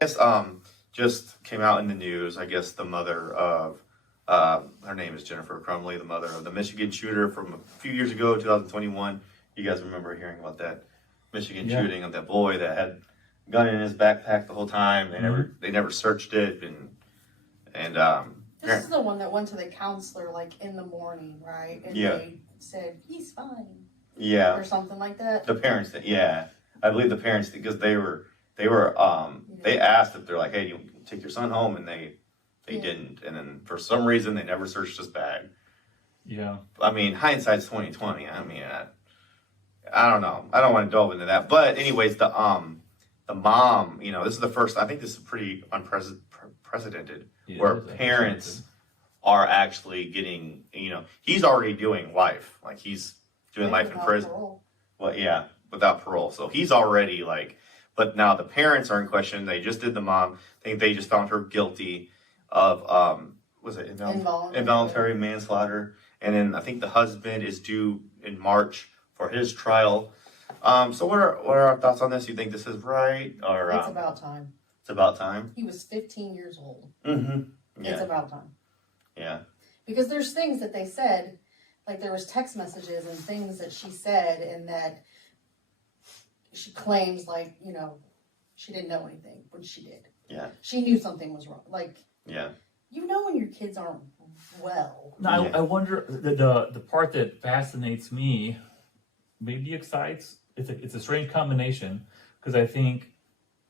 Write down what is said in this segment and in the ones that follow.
Yes, just came out in the news. I guess the mother of her name is Jennifer Crumley, the mother of the Michigan shooter from a few years ago, 2021. You guys remember hearing about that Michigan shooting of that boy that had a gun in his backpack the whole time. They never searched it, and This is the one that went to the counselor like in the morning, right? And they said he's fine. Yeah. Or something like that. The parents that I believe the parents, because they asked if they're like, hey, do you take your son home, and they didn't, and then for some reason they never searched his bag. Yeah. I mean, hindsight's 2020. I mean, I don't know. I don't want to delve into that. But anyways, the mom, this is the first. I think this is pretty unprecedented, where parents are actually getting. He's already doing life, like he's doing life in prison. Parole. Well, yeah, without parole. So he's already like. But now the parents are in question. They just did the mom. I think they just found her guilty of was it involuntary manslaughter, and then I think the husband is due in March for his trial. So what are our thoughts on this? You think this is right, or It's about time. It's about time. He was 15 years old. Mm-hmm. Yeah. It's about time. Yeah. Because there's things that they said, like there was text messages and things that she said, and that she claims like, she didn't know anything when she did. Yeah. She knew something was wrong. Like, yeah. When your kids aren't well. No, I wonder, the part that fascinates me, maybe excites, it's a strange combination, because I think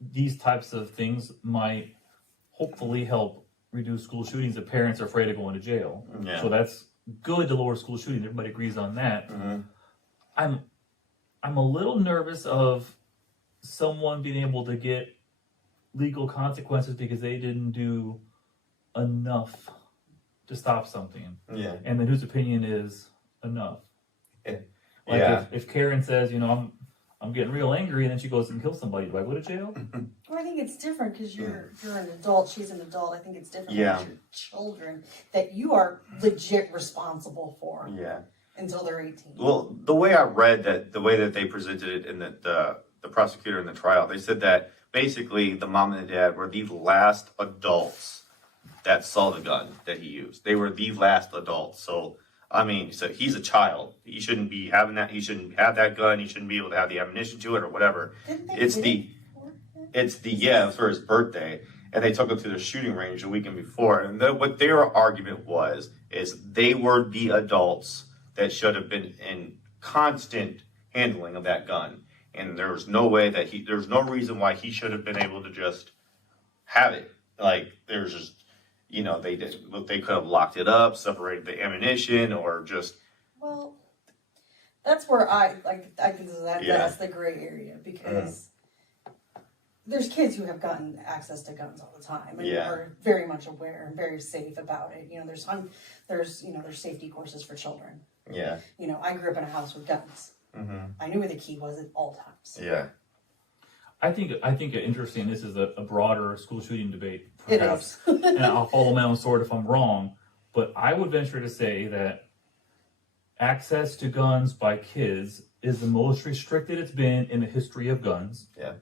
these types of things might hopefully help reduce school shootings if parents are afraid of going to jail. Yeah. So that's good to lower school shootings. Everybody agrees on that. Mm-hmm. I'm a little nervous of someone being able to get legal consequences because they didn't do enough to stop something. Yeah. And then whose opinion is enough? Yeah. If Karen says, I'm getting real angry, and then she goes and kills somebody, do I go to jail? Well, I think it's different because you're an adult. She's an adult. I think it's different Yeah. with your children that you are legit responsible for. Yeah. Until they're 18. Well, the way I read that, the way that they presented it in the prosecutor in the trial, they said that basically the mom and the dad were the last adults that saw the gun that he used. They were the last adults. So, so he's a child. He shouldn't be having that. He shouldn't have that gun. He shouldn't be able to have the ammunition to it or whatever. It's for his birthday. And they took him to the shooting range the weekend before. And what their argument is they were the adults that should have been in constant handling of that gun. And there was no way that there's no reason why he should have been able to just have it. Like, there's just, they could have locked it up, separated the ammunition, or just. Well, that's where I think that's the gray area, because there's kids who have gotten access to guns all the time and are very much aware and very safe about it. There's safety courses for children. Yeah. I grew up in a house with guns. Mm-hmm. I knew where the key was at all times. Yeah. I think interesting. This is a broader school shooting debate, perhaps. It is. And I'll follow my own sword if I'm wrong, but I would venture to say that access to guns by kids is the most restricted it's been in the history of guns. Yeah.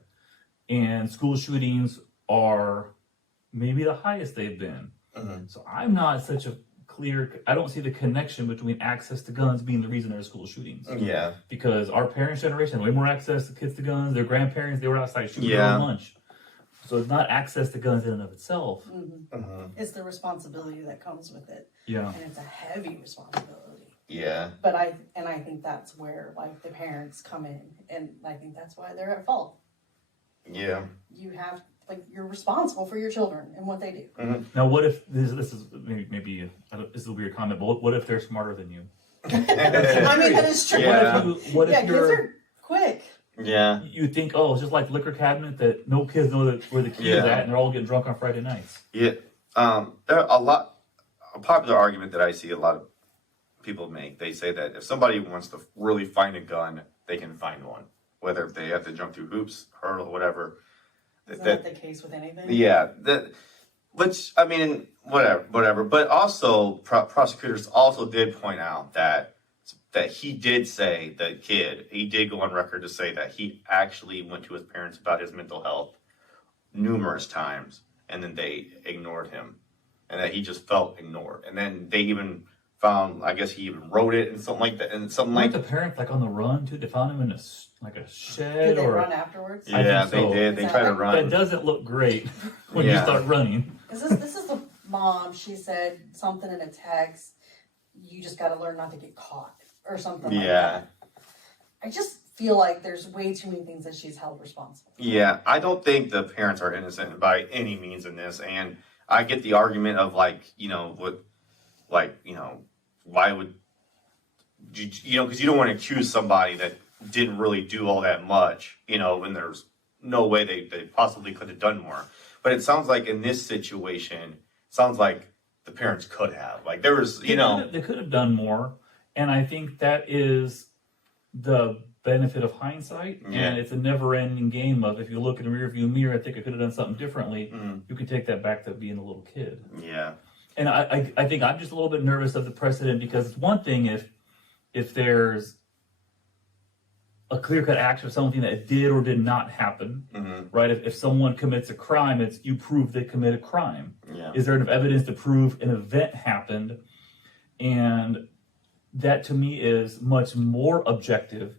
And school shootings are maybe the highest they've been. Mm-hmm. So I'm not such a I don't see the connection between access to guns being the reason there's school shootings. Yeah. Because our parents' generation had way more access to kids to guns. Their grandparents, they were outside shooting their own lunch. So it's not access to guns in and of itself. Mm-hmm. Mm-hmm. It's the responsibility that comes with it. Yeah. And it's a heavy responsibility. Yeah. But I think that's where the parents come in, and I think that's why they're at fault. Yeah. You have you're responsible for your children and what they do. Mm-hmm. Now, what if this is maybe this is a weird comment, but what if they're smarter than you? That is true. Yeah. What if kids are quick. Yeah. You think, it's just like liquor cabinet that no kids know where the key is at, and they're all getting drunk on Friday nights. Yeah. There are a popular argument that I see a lot of people make. They say that if somebody wants to really find a gun, they can find one, whether they have to jump through hoops, hurdle, whatever. Is that the case with anything? Yeah, whatever. But also, prosecutors also did point out that he did say, he did go on record to say that he actually went to his parents about his mental health numerous times, and then they ignored him, and that he just felt ignored. And then they even found, I guess he even wrote it and something like that, and something Weren't like the parents like on the run too? They found him in a shed Did they or run afterwards? I yeah, think they so. did. They Is tried to that like- That run. doesn't look great when you Yeah. start running. This is the mom. She said something in a text. You just got to learn not to get caught or something like Yeah. that. I just feel like there's way too many things that she's held responsible for. Yeah, I don't think the parents are innocent by any means in this, and I get the argument of like, why would because you don't want to accuse somebody that didn't really do all that much, when there's no way they possibly could have done more. But it sounds like in this situation, sounds like the parents could have, like there was, They could have done more, and I think that is the benefit of hindsight. Yeah. And it's a never-ending game of if you look in the rearview mirror, I think I could have done something differently. You can take that back to being a little kid. yeah, And I think I'm just a little bit nervous of the precedent because it's one thing if there's a clear-cut action of something that did or did not happen, right? If someone commits a crime, it's you prove they commit a crime. yeah, Is there enough evidence to prove an event happened? And that to me is much more objective,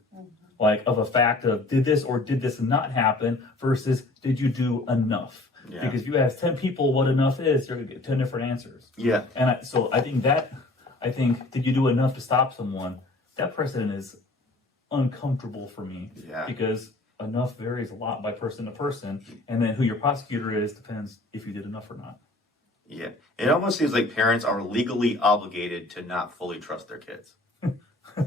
like of a fact of did this or did this not happen versus did you do enough? Yeah. Because if you ask 10 people what enough is, you're going to get 10 different answers. yeah, And so I think did you do enough to stop someone? That precedent is uncomfortable for me. Yeah. Because enough varies a lot by person to person. And then who your prosecutor is depends if you did enough or not. yeah. It almost seems like parents are legally obligated to not fully trust their kids.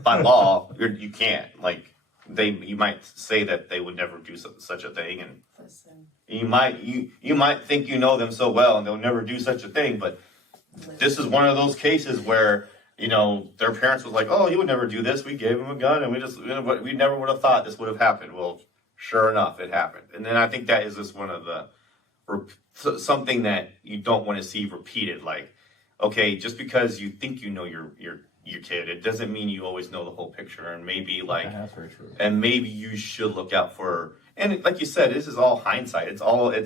By law, you can't. Like you might say that they would never do such a thing, and Listen, you might think you know them so well, and they'll never do such a thing. But this is one of those cases where their parents was like, "Oh, he would never do this. We gave him a gun, and we never would have thought this would have happened." Well, sure enough, it happened. And then I think that is just one of the something that you don't want to see repeated. Like, okay, just because you think you know your kid, it doesn't mean you always know the whole picture. And maybe That's very true. and maybe you should look out for. And like you said, this is all hindsight. It's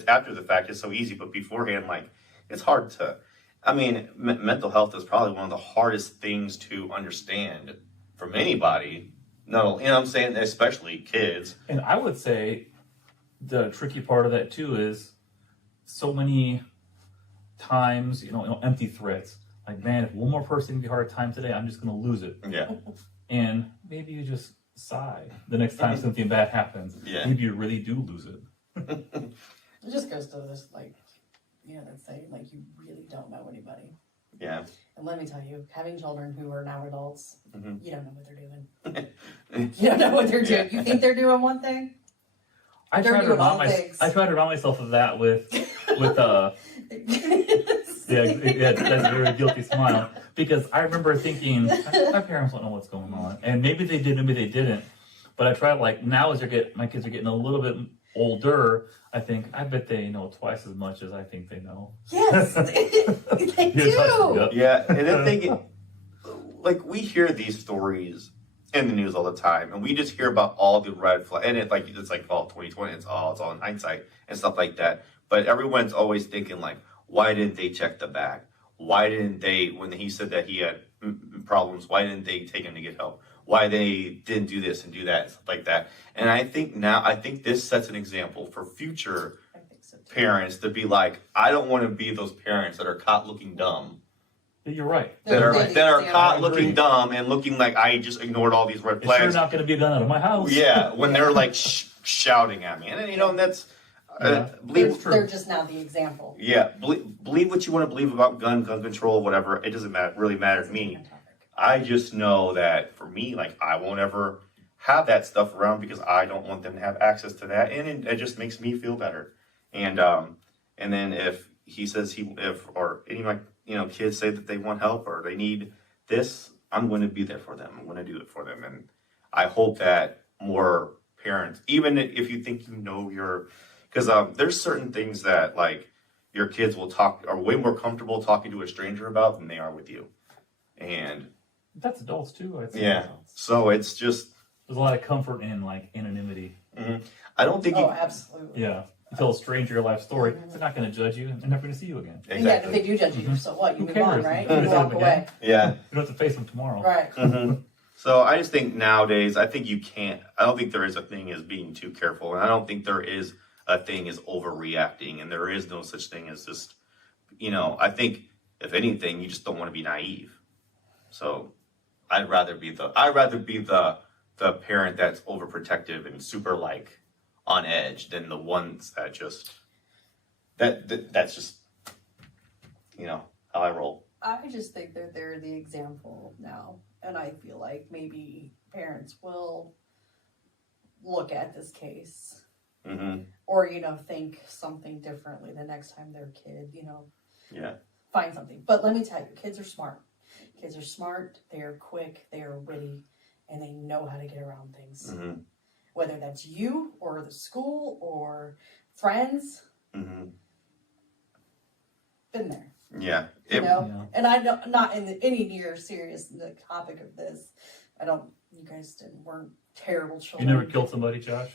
after the fact. It's so easy, but beforehand, like it's hard to. I mean, mental health is probably one of the hardest things to understand from anybody. No, what I'm saying, especially kids. And I would say the tricky part of that too is so many times, empty threats. Like, man, if one more person gives me a hard time today, I'm just going to lose it. Yeah, And maybe you just sigh the next time something bad happens. Yeah. Maybe you really do lose it. it just goes to this, that saying, like, you really don't know anybody. yeah, And let me tell you, having children who are now adults, you don't know what they're doing. yeah. You don't know what they're doing. You think they're doing one thing? I They're try to doing all remind things. I try to remind myself of that with yeah, that's a very guilty smile because I remember thinking my parents don't know what's going on, and maybe they did, maybe they didn't. But I try now as my kids are getting a little bit older, I think I bet they know twice as much as I think they know. Yes, they do. Yeah, and the thing, like we hear these stories in the news all the time, and we just hear about all the red flags, and it's like all 2020, it's all in hindsight and stuff like that. But everyone's always thinking like, why didn't they check the back? Why didn't they, when he said that he had problems, why didn't they take him to get help? Why they didn't do this and do that, stuff like that. And I think this sets an example for future I think so too. parents to be like, I don't want to be those parents that are caught looking dumb. You're right. That are Yeah. caught I looking agree. dumb and looking like I just ignored all these red It's sure flags. not going to be a gun out of my house. Yeah, when they're like shouting at me, and that's Yeah. believe. They're just now the example. Yeah, believe what you want to believe about gun control, whatever. It doesn't really matter to me. I just know that for me, like I won't ever have that stuff around because I don't want them to have access to that, and it just makes me feel better. And then if he says or any of my kids say that they want help or they need this, I'm going to be there for them. I'm going to do it for them, and I hope that more parents, even if you think because there's certain things that like your kids are way more comfortable talking to a stranger about than they are with you, and That's adults too, I'd say. yeah, so it's just There's a lot of comfort in like anonymity. I don't think Oh, absolutely. Yeah. You tell a stranger your life story, they're not going to judge you and they're never going to see you again. Yeah, if they do judge you, so what? You Who move on, cares? right? You You can walk see them away. again. Yeah. You don't have to face them tomorrow. Right. So I just think nowadays, I don't think there is a thing as being too careful. And I don't think there is a thing as overreacting. And there is no such thing as just, I think if anything, you just don't want to be naive. So I'd rather be the parent that's overprotective and super like on edge than the ones that just, that's just, how I roll. I just think that they're the example now. And I feel like maybe parents will look at this case or, think something differently the next time their kid, Yeah. find something. But let me tell you, kids are smart. Kids are smart, they are quick, they are witty, and they know how to get around things. Whether that's you or the school or friends, been there. Yeah. And I don't, not in any near serious the topic of this. You guys weren't terrible You children. never killed somebody, Josh?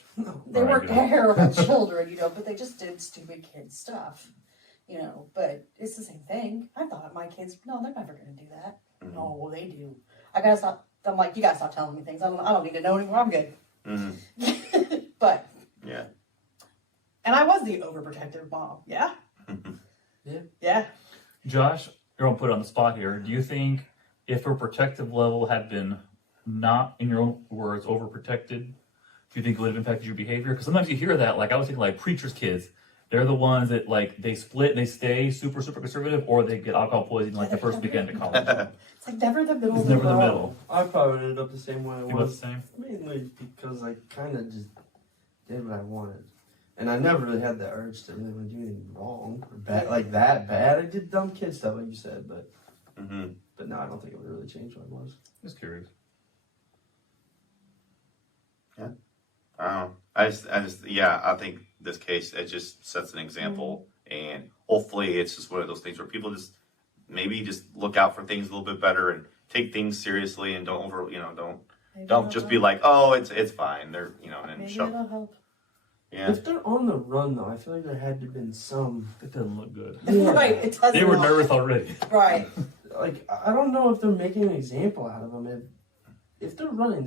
They weren't terrible children, but they just did stupid kid stuff. But it's the same thing. I thought my kids, no, they're never going to do that. No, they do. I gotta stop. I'm like, you gotta stop telling me things. I don't need to know anymore. I'm good. But yeah. And I was the overprotective mom. Yeah. Yeah. Josh, you're going to put it on the spot here. Do you think if her protective level had been not, in your own words, overprotected, do you think it would have impacted your behavior? Because sometimes you hear that, I was thinking preachers' kids. They're the ones that they split, they stay super, super conservative, or they get alcohol poisoning the first weekend of college. It's never the middle. It's never the middle. I probably ended up the same way I You was. the same? Mainly because I kind of just did what I wanted. And I never really had the urge to really do anything wrong or bad, that bad. I did dumb kid stuff, like you said, but no, I don't think it would really change what I was. Just curious. Yeah. I think this case, it just sets an example, and hopefully it's just one of those things where people just maybe just look out for things a little bit better and take things seriously and don't don't just be like, oh, it's fine. They're, and Maybe shove. it'll help. Yeah. If they're on the run, though, I feel like there had to have been some. It doesn't look good. Yeah. Right. It doesn't. They were help. nervous already. Right. I don't know if they're making an example out of them. If they're running,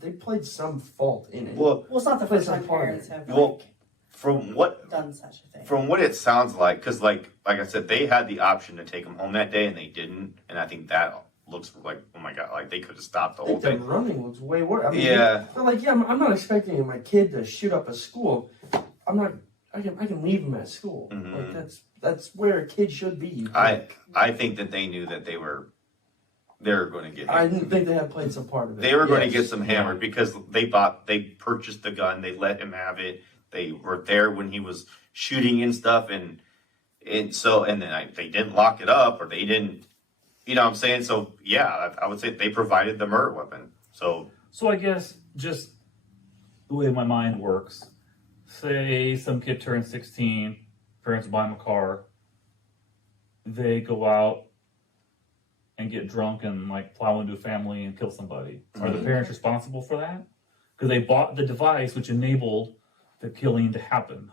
they played some fault in it. Well, Well, it's not the Play first some time part in parents it. have Well, from what done such a thing. From what it sounds like, because like I said, they had the option to take him home that day and they didn't, and I think that looks like, oh my god, like they could have stopped the I whole think thing. the running looks way worse. I mean, Yeah. They're I'm not expecting my kid to shoot up a school. I can leave him at school. That's where a kid should be. I think that they knew that they were going to get. I didn't think they had played some part of it. They were going to get some hammered because they purchased the gun, they let him have it, they were there when he was shooting and stuff, and then they didn't lock it up, or they didn't, you know what I'm saying? So yeah, I would say they provided the murder weapon. So I guess just the way my mind works, say some kid turns 16, parents buy him a car, they go out and get drunk and plow into a family and kill somebody. Are the parents responsible for that? Because they bought the device which enabled the killing to happen.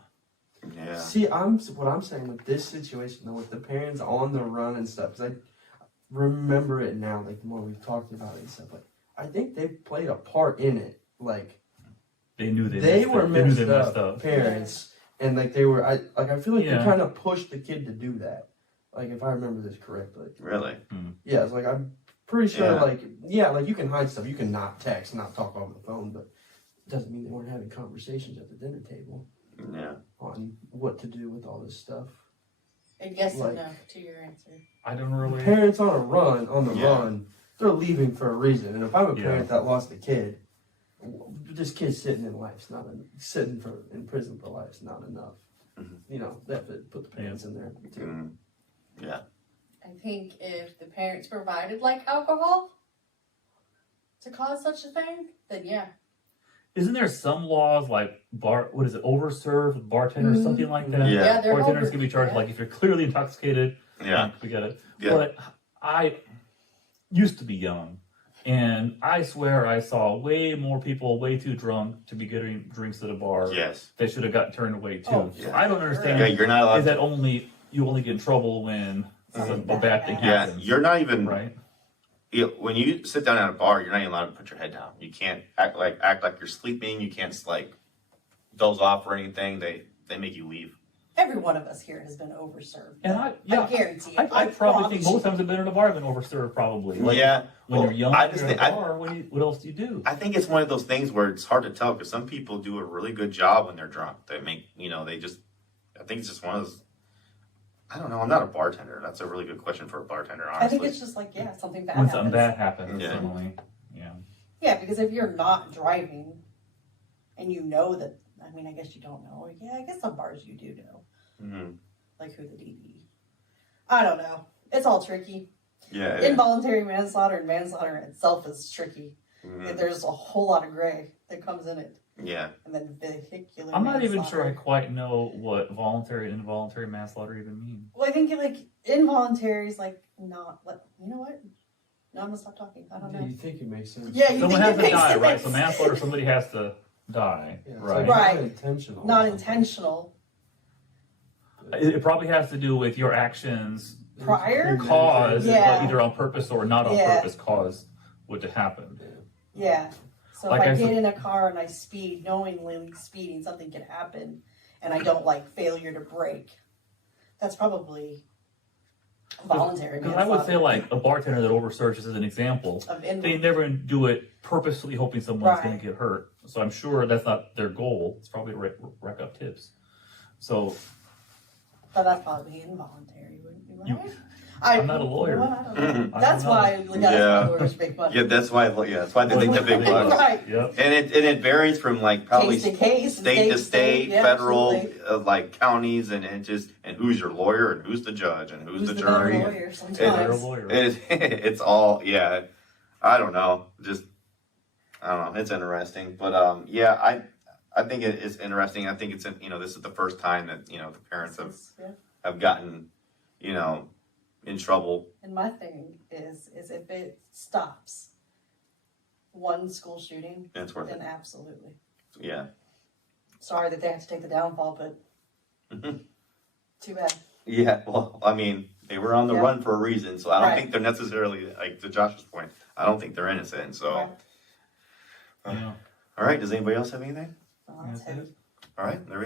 Yeah. See, what I'm saying with this situation though, with the parents on the run and stuff, because I remember it now, the more we've talked about it and stuff. I think they played a part in it. They knew they were messed up, parents. parents, and they were. I feel like Yeah. they kind of pushed the kid to do that. If I remember this correctly. really, Yeah, it's I'm pretty sure. Yeah. You can hide stuff. You can not text, not talk over the phone, but it doesn't mean they weren't having conversations at the dinner table yeah. on what to do with all this stuff. And yes and no to your answer. I don't really. Parents on the Yeah. run, they're leaving for a reason. And if I'm a Yeah. parent that lost a kid, this kid sitting in prison for life's not enough. They have to put the parents in there too. Yeah. I think if the parents provided alcohol to cause such a thing, then yeah. Isn't there some laws overserved bartender or something like that? Yeah. Yeah, they're Bartenders can be charged yeah. if you're clearly intoxicated. Yeah. We get it. Yeah. But I used to be young, And I swear I saw way more people way too drunk to be getting drinks at a bar. Yes. They should have gotten turned away too. Oh, So yeah. I don't understand. Yeah, you're not allowed Is that you only get in trouble when a bad thing Yeah, happens? you're not even Right. when you sit down at a bar, you're not even allowed to put your head down. You can't act like you're sleeping. You can't like doze off or anything. They make you leave. Every one of us here has been overserved. And I guarantee you. I probably think promise most times I've been in a bar, I've been overserved probably. Like, Yeah. When Well, you're young, I you're just in think a bar, what else do you do? I think it's one of those things where it's hard to tell because some people do a really good job when they're drunk. They make they just. I think it's just one of those. I don't know. I'm not a bartender. That's a really good question for a bartender. Honestly, I think it's just like something bad When happens. something bad happens, Yeah. suddenly. Yeah. Yeah, because if you're not driving, and you know that, I mean, I guess you don't know. Yeah, I guess some bars you do know, Mm-hmm. like who the DD. I don't know. It's all tricky. Yeah. Involuntary manslaughter and manslaughter in itself is tricky. Mhm. There's a whole lot of gray that comes in it, Yeah. and then vehicular. I'm not even manslaughter. sure I quite know what voluntary and involuntary manslaughter even mean. Well, I think like involuntary is like not. You know what? No, I'm gonna stop talking. I don't know. You think it makes sense? Yeah, you Someone think has it to makes die, sense. right? So manslaughter, somebody has to die, Yeah, it's right? like Right. Not intentional. or Not something. intentional. It probably has to do with your actions Prior? cause, Yeah. either on purpose or not on Yeah. purpose, cause what to happen. Yeah. So Like if I I get said- in a car and I speed, knowingly speeding, something can happen, and I don't like failure to brake. That's probably voluntary. Because I would say like a bartender that overserves, just as an example, of they never do it purposely hoping someone's going Right. to get hurt. So I'm sure that's not their goal. It's probably to rack up tips. So but that's probably involuntary, wouldn't you? You- Right? I'm not a lawyer. You know what? I don't know. I That's don't why know. the guys Yeah. lawyers make money. Yeah. That's why they think the big bucks. Right. Yep. And it varies from like probably Case to case, state to state, yeah, federal, absolutely. like counties, and who's your lawyer and who's the judge and who's the better jury. lawyer They're a sometimes. lawyer. It's all I don't know. I don't know. It's interesting, but I think it is interesting. I think it's this is the first time that the parents Yeah. have gotten in trouble. And my thing is if it stops one school shooting, And it's worth then it. absolutely. Yeah. Sorry that they have to take the downfall, but Mhm. too bad. Yeah. Well, I mean, they were on the Yeah. run for a reason, so I don't Right. think they're necessarily like to Josh's point. I don't think they're innocent. So, Right. Yeah. all right. Does anybody else have anything? Well, that's That's it. heavy. All right. There we go.